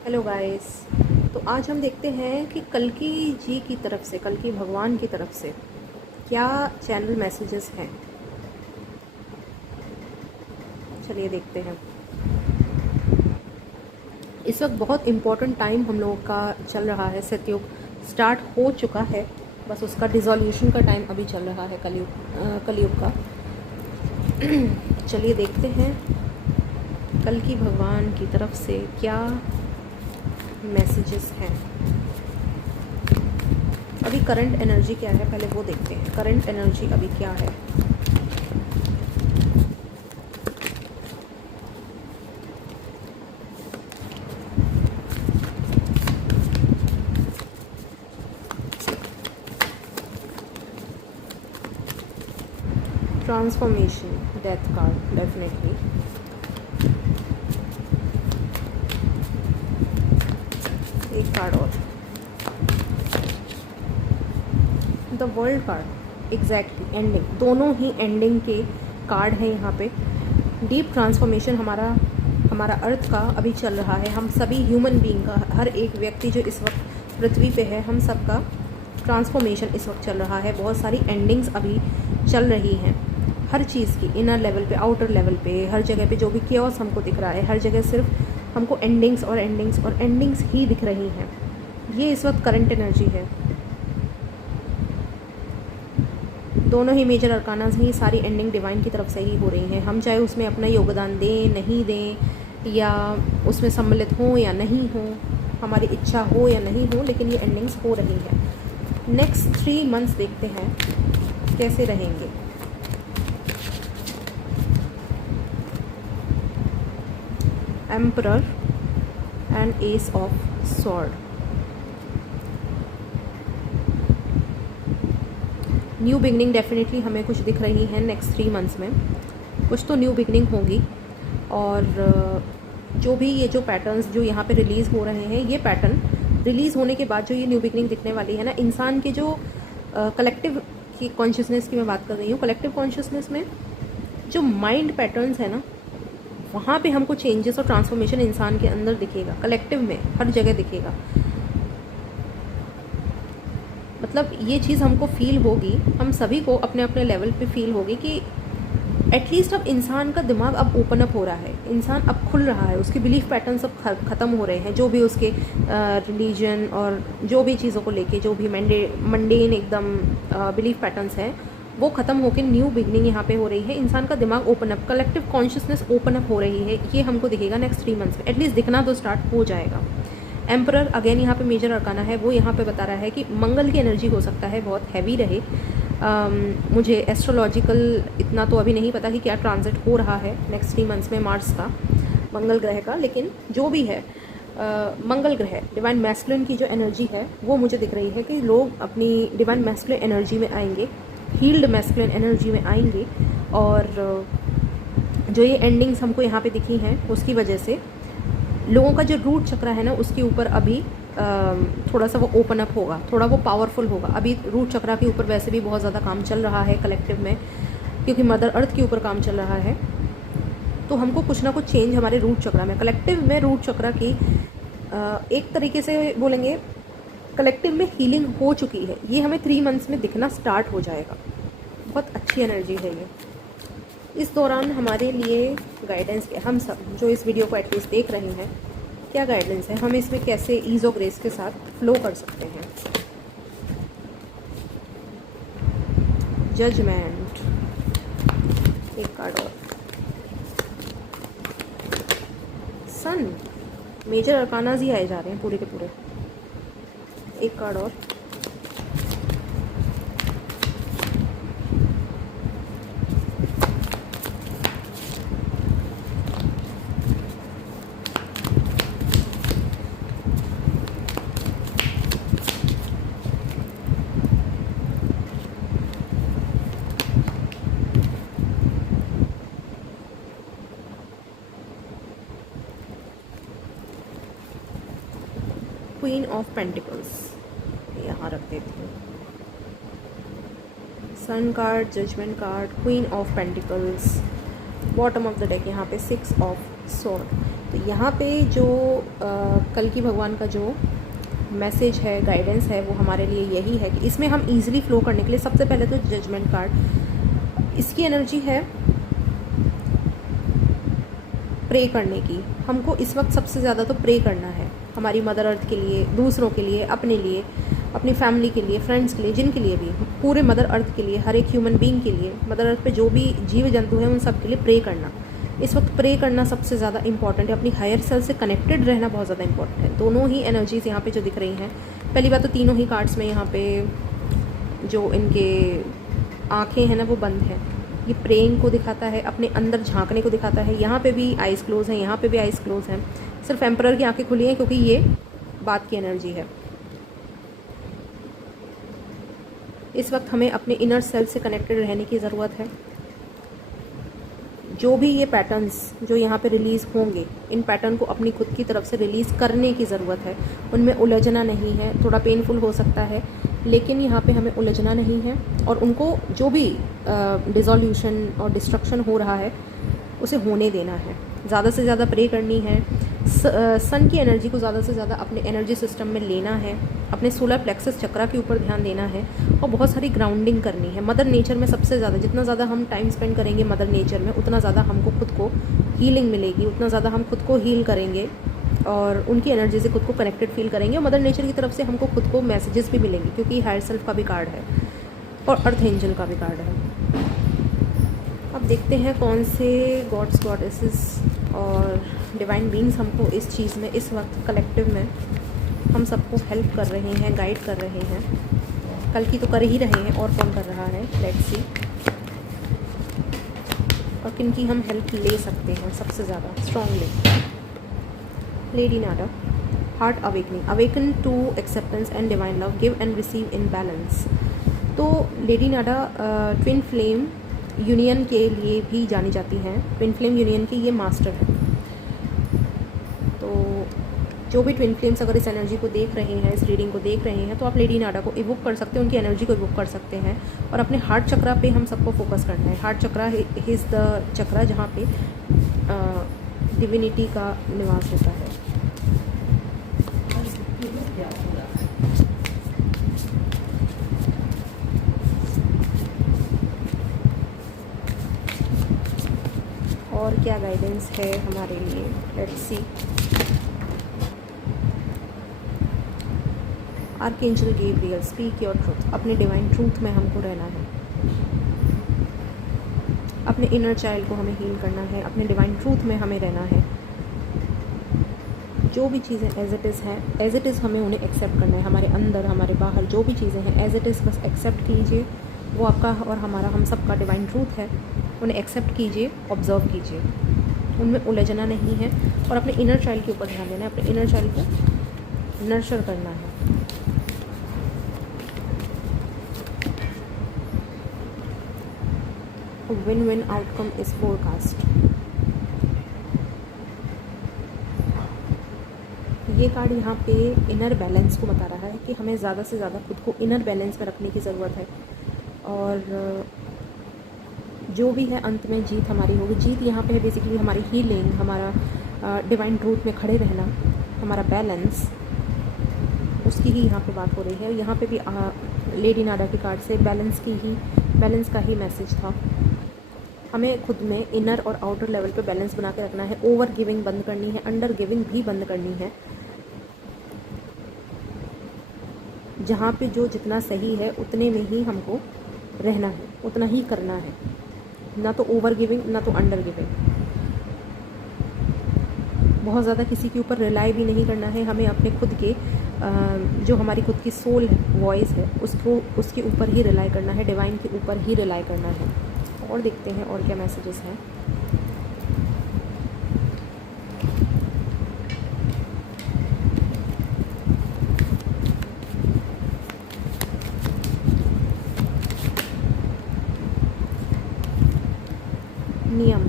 Hello guys. तो आज हम देखते हैं कि कल्कि जी की तरफ से, कल्कि भगवान की तरफ से क्या चैनल मैसेजेस हैं। चलिए देखते हैं। इस वक्त बहुत इम्पोर्टेंट टाइम हम लोगों का चल रहा है। सतयुग स्टार्ट हो चुका है, बस उसका डिज़ोल्यूशन का टाइम अभी चल रहा है, कलयुग का। चलिए देखते हैं कल्कि भगवान की तरफ से क्या मैसेजेस हैं। अभी करंट एनर्जी क्या है, पहले वो देखते हैं। करंट एनर्जी अभी क्या है। Transformation, death card definitely. एक कार्ड और, the world card. Exactly ending, दोनों ही एंडिंग के कार्ड हैं यहाँ पे। डीप ट्रांसफॉर्मेशन हमारा अर्थ का अभी चल रहा है। हम सभी ह्यूमन बीइंग का, हर एक व्यक्ति जो इस वक्त पृथ्वी पे है, हम सब का ट्रांसफॉर्मेशन इस वक्त चल रहा है। बहुत सारी एंडिंग्स अभी चल रही हैं हर चीज़ की, इनर लेवल पे, आउटर लेवल पे, हर जगह पे जो भी केओस हमको दिख रहा है, हर जगह सिर्फ हमको एंडिंग्स और एंडिंग्स और एंडिंग्स ही दिख रही हैं। ये इस वक्त करंट एनर्जी है। दोनों ही मेजर अरकानाज में ये सारी एंडिंग डिवाइन की तरफ से ही हो रही हैं। हम चाहे उसमें अपना योगदान दें, नहीं दें, या उसमें सम्मिलित हों या नहीं हों, हमारी इच्छा हो या नहीं हो, लेकिन ये एंडिंग्स हो रही हैं। नेक्स्ट 3 मंथ्स देखते हैं कैसे रहेंगे। Emperor and S of sword. New beginning definitely हमें कुछ दिख रही है नेक्स्ट 3 मंथ्स में। कुछ तो न्यू बिगनिंग होगी। और जो भी ये जो पैटर्न्स जो यहाँ पे रिलीज़ हो रहे हैं, ये पैटर्न रिलीज़ होने के बाद जो ये न्यू बिगनिंग दिखने वाली है ना, इंसान के जो कलेक्टिव की कॉन्शियसनेस की मैं बात कर रही हूँ। कलेक्टिव कॉन्शियसनेस में जो माइंड पैटर्न्स है ना, वहाँ पे हमको चेंजेस और ट्रांसफॉर्मेशन इंसान के अंदर दिखेगा। कलेक्टिव में हर जगह दिखेगा। मतलब ये चीज़ हमको फील होगी, हम सभी को अपने अपने लेवल पे फील होगी कि एटलीस्ट अब इंसान का दिमाग अब ओपन अप हो रहा है, इंसान अब खुल रहा है, उसके बिलीफ पैटर्न सब ख़त्म हो रहे हैं। जो भी उसके रिलीजन और जो भी चीज़ों को लेके जो भी मंडेन एकदम बिलीफ पैटर्न्स हैं, वो ख़त्म होकर न्यू बिगनिंग यहाँ पे हो रही है। इंसान का दिमाग open up, collective consciousness open up हो रही है। ये हमको दिखेगा नेक्स्ट 3 मंथ्स में, एटलीस्ट दिखना तो स्टार्ट हो जाएगा। एम्परर अगेन यहाँ पे मेजर अरकाना है, वो यहाँ पे बता रहा है कि मंगल की एनर्जी हो सकता है बहुत हैवी रहे। मुझे एस्ट्रोलॉजिकल इतना तो अभी नहीं पता कि क्या ट्रांजिट हो रहा है नेक्स्ट 3 मंथ्स में मार्स का, मंगल ग्रह का, लेकिन जो भी है मंगल ग्रह डिवाइन मैस्कुलिन की जो एनर्जी है वो मुझे दिख रही है कि लोग अपनी डिवाइन मैस्कुलिन एनर्जी में आएंगे, हील्ड मैस्कुलिन एनर्जी में आएंगे। और जो ये एंडिंग्स हमको यहाँ पे दिखी हैं उसकी वजह से लोगों का जो रूट चक्र है ना, उसके ऊपर अभी थोड़ा सा वो ओपन अप होगा, थोड़ा वो पावरफुल होगा। अभी रूट चक्र के ऊपर वैसे भी बहुत ज़्यादा काम चल रहा है कलेक्टिव में, क्योंकि मदर अर्थ के ऊपर काम चल रहा है। तो हमको कुछ ना कुछ चेंज हमारे रूट चक्र में, कलेक्टिव में रूट चक्र की एक तरीके से बोलेंगे कलेक्टिव में हीलिंग हो चुकी है। ये हमें 3 मंथ्स में दिखना स्टार्ट हो जाएगा। बहुत अच्छी एनर्जी है ये। इस दौरान हमारे लिए गाइडेंस, हम सब जो इस वीडियो को एटलीस्ट देख रहे हैं, क्या गाइडेंस है, हम इसमें कैसे ईज और ग्रेस के साथ फ्लो कर सकते हैं। जजमेंट, एक कार्ड और, सन। मेजर अरकानाज ही आए जा रहे हैं पूरे के पूरे। एक कार्ड और, क्वीन ऑफ पेंटिकल्स यहाँ रख देती हूँ। Sun card, judgment card, queen of pentacles, bottom of the deck यहाँ पे 6 ऑफ स्वॉर्ड। तो यहाँ पे जो कल की भगवान का जो मैसेज है, गाइडेंस है, वो हमारे लिए यही है कि इसमें हम इजीली फ्लो करने के लिए सबसे पहले तो जजमेंट कार्ड, इसकी एनर्जी है प्रे करने की। हमको इस वक्त सबसे ज़्यादा तो प्रे करना है, हमारी मदर अर्थ के लिए, दूसरों के लिए, अपनी फैमिली के लिए, फ्रेंड्स के लिए, जिनके लिए भी, पूरे मदर अर्थ के लिए, हर एक ह्यूमन बीइंग के लिए, मदर अर्थ पे जो भी जीव जंतु हैं उन सब के लिए प्रे करना। इस वक्त प्रे करना सबसे ज़्यादा इंपॉर्टेंट है। अपनी हायर सेल्फ से कनेक्टेड रहना बहुत ज़्यादा इंपॉर्टेंट है। दोनों ही एनर्जीज़ यहाँ पे जो दिख रही हैं, पहली बात तो तीनों ही कार्ड्स में यहाँ पे जो इनके आँखें हैं ना वो बंद हैं। ये प्रेइंग को दिखाता है, अपने अंदर झांकने को दिखाता है। यहाँ पे भी आइज़ क्लोज हैं, यहाँ पे भी आइज़ क्लोज हैं। सिर्फ एम्परर की आंखें खुली हैं क्योंकि ये बात की एनर्जी है। इस वक्त हमें अपने इनर सेल्फ से कनेक्टेड रहने की ज़रूरत है। जो भी ये पैटर्न्स जो यहाँ पे रिलीज़ होंगे, इन पैटर्न को अपनी खुद की तरफ से रिलीज़ करने की ज़रूरत है। उनमें उलझना नहीं है। थोड़ा पेनफुल हो सकता है लेकिन यहाँ पे हमें उलझना नहीं है, और उनको जो भी डिसोल्यूशन और डिस्ट्रक्शन हो रहा है उसे होने देना है। ज़्यादा से ज़्यादा प्रे करनी है। सन की एनर्जी को ज़्यादा से ज़्यादा अपने एनर्जी सिस्टम में लेना है। अपने सोलर प्लेक्सस चक्रा के ऊपर ध्यान देना है और बहुत सारी ग्राउंडिंग करनी है। मदर नेचर में सबसे ज़्यादा, जितना ज़्यादा हम टाइम स्पेंड करेंगे मदर नेचर में, उतना ज़्यादा हमको खुद को हीलिंग मिलेगी, उतना ज़्यादा हम खुद को हील करेंगे और उनकी एनर्जी से खुद को कनेक्टेड फील करेंगे। और मदर नेचर की तरफ से हमको खुद को मैसेजेस भी मिलेंगे क्योंकि हायर सेल्फ का भी कार्ड है और अर्थ एंजल का भी कार्ड है। अब देखते हैं कौन से गॉड्स, गॉडेसेस और डिवाइन बीइंग्स हमको इस चीज़ में, इस वक्त कलेक्टिव में हम सबको हेल्प कर रहे हैं, गाइड कर रहे हैं। कल की तो कर ही रहे हैं, और कौन कर रहा है, लेट्स सी। और किन की हम हेल्प ले सकते हैं सबसे ज़्यादा strongly. Lady Nada, heart awakening, awaken to acceptance and divine love, give and receive in balance. तो Lady Nada twin flame union के लिए भी जानी जाती हैं। ट्विन फ्लेम यूनियन की ये मास्टर है। तो जो भी ट्विन फ्लेम्स अगर इस एनर्जी को देख रहे हैं, इस रीडिंग को देख रहे हैं, तो आप लेडी नाडा को इवोक कर सकते हैं, उनकी एनर्जी को इवोक कर सकते हैं। और अपने हार्ट चक्रा पे हम सबको फोकस करना है। हार्ट चक्रा इज़ द चक्रा जहाँ पे डिविनिटी का निवास होता है। और क्या गाइडेंस है हमारे लिए, let's see. Archangel Gabriel, speak your truth, अपने डिवाइन ट्रूथ में हमको रहना है। अपने इनर चाइल्ड को हमें हील करना है, अपने डिवाइन ट्रूथ में हमें रहना है। जो भी चीज़ें एज इट इज़ हैं, एज इट इज़ हमें उन्हें एक्सेप्ट करना है। हमारे अंदर, हमारे बाहर जो भी चीज़ें हैं एज इट इज़ बस एक्सेप्ट कीजिए। वो आपका और हमारा, हम सब का डिवाइन ट्रूथ है। उन्हें एक्सेप्ट कीजिए, ऑब्जर्व कीजिए, उनमें उलझना नहीं है। और अपने इनर चाइल्ड के ऊपर ध्यान देना है, अपने इनर चाइल्ड को नर्चर करना है। Win win outcome is forecast. ये कार्ड यहाँ पे इनर बैलेंस को बता रहा है कि हमें ज़्यादा से ज़्यादा खुद को इनर बैलेंस में रखने की ज़रूरत है। और जो भी है अंत में जीत हमारी होगी। जीत यहाँ पे है बेसिकली हमारी हीलिंग, हमारा डिवाइन ट्रूथ में खड़े रहना, हमारा बैलेंस, उसकी ही यहाँ पे बात हो रही है। यहाँ पे भी लेडी नाडा के कार्ड से बैलेंस का ही मैसेज था। हमें खुद में इनर और आउटर लेवल पे बैलेंस बना के रखना है। ओवर गिविंग बंद करनी है, अंडर गिविंग भी बंद करनी है। जहाँ पे जो जितना सही है उतने में ही हमको रहना है, उतना ही करना है, ना तो ओवर गिविंग ना तो अंडर गिविंग। बहुत ज़्यादा किसी के ऊपर रिलाई भी नहीं करना है। हमें अपने खुद के जो हमारी खुद की सोल है, वॉइस है, उसके ऊपर ही रिलाई करना है, डिवाइन के ऊपर ही रिलाई करना है। और देखते हैं और क्या मैसेजेस हैं। नियम,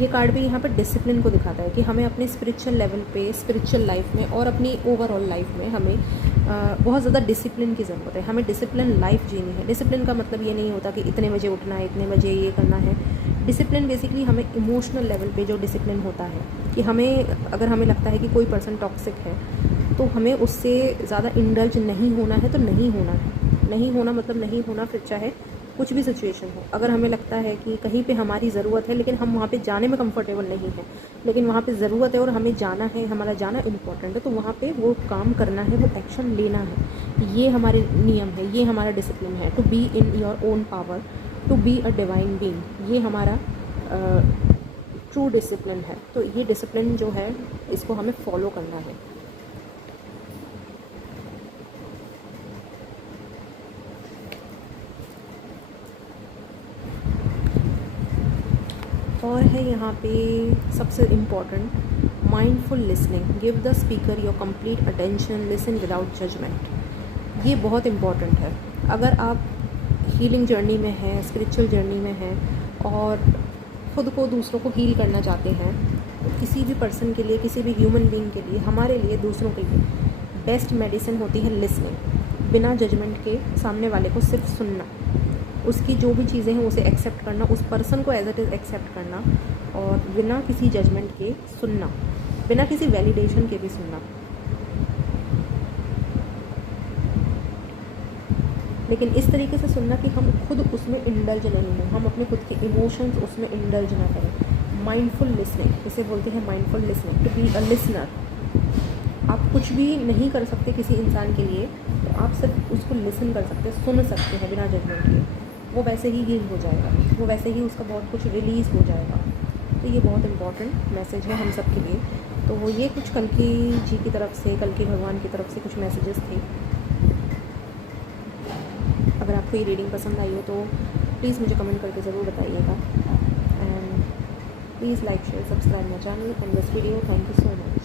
ये कार्ड भी यहाँ पर डिसिप्लिन को दिखाता है कि हमें अपने स्पिरिचुअल लेवल पे, स्पिरिचुअल लाइफ में और अपनी ओवरऑल लाइफ में हमें बहुत ज़्यादा डिसिप्लिन की ज़रूरत है। हमें डिसिप्लिन लाइफ जीनी है। डिसिप्लिन का मतलब ये नहीं होता कि इतने बजे उठना है, इतने बजे ये करना है। डिसिप्लिन बेसिकली हमें इमोशनल लेवल पे जो डिसिप्लिन होता है कि हमें, अगर हमें लगता है कि कोई पर्सन टॉक्सिक है तो हमें उससे ज़्यादा इंडल्ज नहीं होना है, तो नहीं होना है। नहीं होना मतलब नहीं होना, फिर चाहे कुछ भी सिचुएशन हो। अगर हमें लगता है कि कहीं पे हमारी ज़रूरत है लेकिन हम वहाँ पे जाने में कंफर्टेबल नहीं हैं, लेकिन वहाँ पे ज़रूरत है और हमें जाना है, हमारा जाना इम्पोर्टेंट है, तो वहाँ पे वो काम करना है, वो एक्शन लेना है। ये हमारे नियम है, ये हमारा डिसिप्लिन है। To be in your own power, to be a divine being, ये हमारा ट्रू डिसिप्लिन है। तो ये डिसिप्लिन जो है इसको हमें फॉलो करना है। और है यहाँ पे सबसे important, mindful listening. Give the speaker your complete attention, listen without judgment. ये बहुत इम्पॉर्टेंट है। अगर आप हीलिंग जर्नी में हैं, स्पिरिचुअल जर्नी में हैं और ख़ुद को, दूसरों को हील करना चाहते हैं, तो किसी भी पर्सन के लिए, किसी भी ह्यूमन बीइंग के लिए, हमारे लिए, दूसरों के लिए बेस्ट मेडिसिन होती है लिसनिंग। बिना जजमेंट के सामने वाले को सिर्फ सुनना, उसकी जो भी चीज़ें हैं उसे एक्सेप्ट करना, उस पर्सन को एज इट इज़ एक्सेप्ट करना, और बिना किसी जजमेंट के सुनना, बिना किसी वैलिडेशन के भी सुनना। लेकिन इस तरीके से सुनना कि हम खुद उसमें इंडल्ज नहीं हों, हम अपने खुद के इमोशंस उसमें इंडल्ज ना करें। माइंडफुल लिसनिंग, इसे बोलते हैं mindful listening, to be a listener. आप कुछ भी नहीं कर सकते किसी इंसान के लिए, तो आप सिर्फ उसको लिसन कर सकते हैं, सुन सकते हैं बिना जजमेंट के। वो वैसे ही हील हो जाएगा, वो वैसे ही उसका बहुत कुछ रिलीज़ हो जाएगा। तो ये बहुत इंपॉर्टेंट मैसेज है हम सब के लिए। तो वो ये कुछ कल्कि जी की तरफ से, कल्कि भगवान की तरफ से कुछ मैसेजेस थे। अगर आपको ये रीडिंग पसंद आई हो तो प्लीज़ मुझे कमेंट करके ज़रूर बताइएगा। And please like, share, subscribe my channel and this video. Thank you so much.